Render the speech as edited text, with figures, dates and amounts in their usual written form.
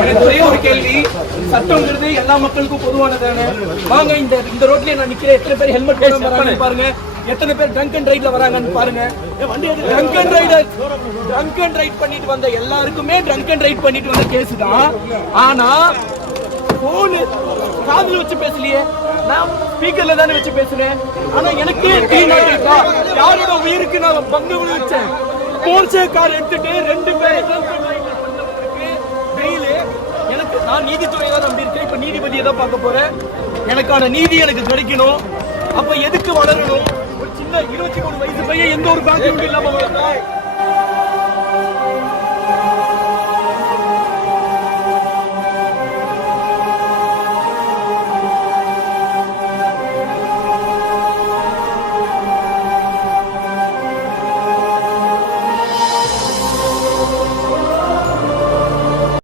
எனக்கு ஒரே ஒரு கேள்வி, சட்டம்ங்கிறது எல்லா மக்களுக்கும் பொதுவானதானே? வாங்க இந்த ரோட்லயே நான் நிக்கிறேன், எத்தனை பேர் ஹெல்மெட் போடாம வராங்கன்னு பாருங்க, எத்தனை பேர் ட்ரங்க் அண்ட் ரைட்ல வராங்கன்னு பாருங்க. ட்ரங்க் அண்ட் ரைட் பண்ணிட்டு வந்த எல்லாருக்குமே ட்ரங்க் அண்ட் ரைட் பண்ணிட்டு வந்த கேஸ் தான். ஆனா போன் காதுல வச்சு பேசலையே, நான் ஸ்பீக்கர்ல தானே வச்சு பேசுறேன். ஆனா எனக்கு யாரோட உயிருக்கு நான் பங்கு விளைவிச்சேன். போர்ச்சே கார் எடுத்துட்டு 2 பேர் எனக்கு, நான் நீதித்துறையை தான் நம்பி இருக்கேன். இப்ப நீதிபதியை தான் பார்க்க போறேன். எனக்கான நீதி எனக்கு கிடைக்கணும். அப்ப எதுக்கு வளரணும்? ஒரு சின்ன 23 வயசு பையன் எந்த ஒரு பாக்கியம் இல்லாம